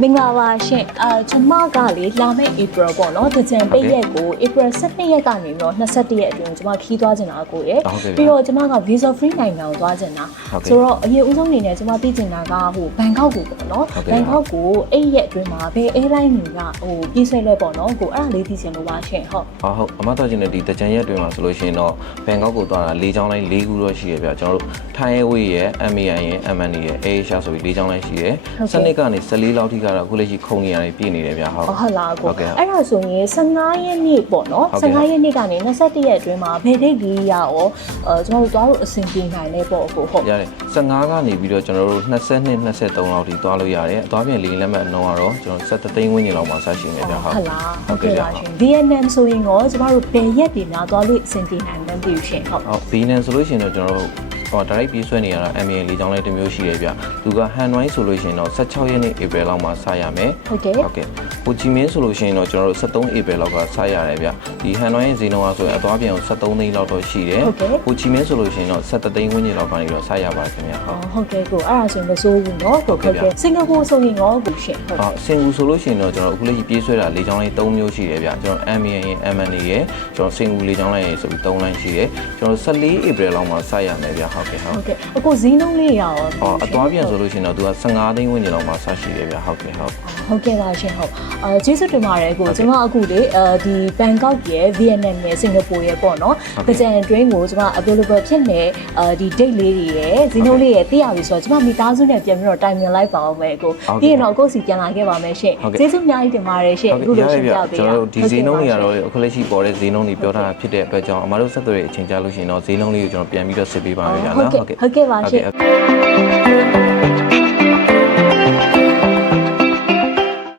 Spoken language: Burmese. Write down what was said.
မင်္ဂလာပါရှင်ကျွန်မကလေလာမယ့် April ပေါ့နော်တကြံပိတ်ရက်ကို April 12ရက်ကနေတော့21ရက်အတွင်းကျွန်မခီးသွားချင်တာကိုရယ်ပြီးတော့ကျွန်မက visa free နိုင်ငံကိုသွားချင်တာဆိုတော့အရင်ဦးဆုံးအနေနဲ့ကျွန်မသိချင်တာကဟိုဘန်ကောက်ကိုပေါ့နော်ဘန်ကောက်ကိုအဲ့ရက်အတွင်းမှာဘယ် airline တွေကဟိုပြေးဆွဲလဲပေါ့နော်ကိုအဲ့ဒါလေးသိချင်လို့ပါရှင်ဟုတ်အမတော်ချင်တဲ့ဒီတကြံရက်အတွင်းမှာဆိုလို့ရှိရင်တော့ဘန်ကောက်ကိုသွားတာ၄ချောင်းလိုက်၄ခုတော့ရှိရပြကျွန်တော်တို့ Thai Airways ရဲ့ MAN ရဲ့ MNE ရဲ့ Asia ဆိုပြီး၄ချောင်းလိုက်ရှိတယ်စနစ်ကနေ14လောက်ထိကတော့အခုလက်ရှိခုံနေရတယ်ပြည့်နေတယ်ဗျဟုတ်လားကိုအဲ့ဒါဆိုရင်15ရက်နေ့ပေါ့နော်15ရက်နေ့ကနေ21ရက်အတွင်းမှာဘယ်ဒိတ်ကြီးရရောကျွန်တော်တို့သွားလို့အဆင်ပြေနိုင်လဲပေါ့ကိုဟုတ်ရတယ်15ကနေပြီးတော့ကျွန်တော်တို့22 23လောက်ထိသွားလို့ရတယ်အသွားပြင်လေးလက်မှတ်အနှုန်းကတော့ကျွန်တော်17သိန်းဝန်းကျင်လောက်မှာဆက်ရှိနေဗျဟုတ်လားဟုတ်ကဲ့ပါရှင် VNM ဆိုရင်ရောကျွန်တော်တို့ဘယ်ရက်တွေများသွားလို့အဆင်ပြေနိုင်လဲမသိဘူးရှင်ဟုတ် VNM ဆိုလို့ရှိရင်တော့ကျွန်တော်တို့direct ပြေးဆွဲနေရတာ MAN လေးချောင်းလေးတစ်မျိုးရှိတယ်ဗျသူက Hanoi ဆိုလို့ရှိရင်တော့16ရက်နေ့ April လောက်မှာစရမယ်ဟုတ်ကဲ့ဟိုချီမင်းဆိုလို့ရှိရင်တော့ကျွန်တော်တို့13 April လောက်ကစရတယ်ဗျဒီ Hanoi ရဲ့ဈေးနှုန်းကဆိုရင်အသွားပြန်ကို73သိန်းလောက်တော့ရှိတယ်ဟိုချီမင်းဆိုလို့ရှိရင်တော့17သိန်းဝန်းကျင်လောက်ကနေတော့စရပါတယ်ခင်ဗျဟုတ်ကဲ့ကိုအဲ့ဒါဆိုရင်မစိုးဘူးเนาะဟုတ်ကဲ့စင်ကာပူဆိုရင်ရောကိုရှင်ဟုတ်စင်ကာပူဆိုလို့ရှိရင်တော့ကျွန်တော်အခုလေးပြေးဆွဲတာ၄ချောင်းလေး3မျိုးရှိတယ်ဗျကျွန်တော် MAN ရဲ့ MNE ရဲ့ကျွန်တော်စင်ကာပူ၄ချောင်းလေးဆိုပြီး3လိုင်းရှိတယ်ကျွန်တော်14 April လောက်မှာစရမယ်ဗျဟုတ်ကဲ့ဟုတ်ကဲ့အခုဈေးနှုန်းလေးရောအသွားပြန်ဆိုလို့ရှိရင်တော့သူက15သိန်းဝန်းကျင်လောက်မှာစရှိတယ်ဗျဟုတ်ကဲ့ဟုတ်ကဲ့ပါရှင်ဟုတ်ကျေးဇူးတင်ပါတယ်ကိုကျွန်မအခုလေဒီဘန်ကောက်ရယ် VNM ရယ်စင်ကာပူရယ်ပေါ့နော်ကြံတွင်းကိုကျွန်မ available ဖြစ်နေဒီ date လေးတွေရယ်ဈေးနှုန်းလေးရယ်သိရပြီဆိုတော့ကျွန်မမိသားစုနဲ့ပြန်ပြီးတော့တိုင်ပင်လိုက်ပါအောင်မယ်ကိုပြီးရင်တော့ကိုစီပြန်လာခဲ့ပါမယ်ရှင်ကျေးဇူးအများကြီးတင်ပါတယ်ရှင်အခုလိုရှင်းပြပေးကျွန်တော်တို့ဒီဈေးနှုန်းတွေကတော့အခုလက်ရှိပေါ်တဲ့ဈေးနှုန်းတွေပြောထားတာဖြစ်တဲ့အတွက်ကြောင့်အမတို့ဆက်သွယ်တဲ့အချိန်ကြာလို့ရှိရင်တော့ဈေးနှုန်းလေးကိုကျွန်တော်ပြန်ပြီးတော့စစ်ပေးပါမယ်ဗျာနော်ဟုတ်ကဲ့ပါရှင်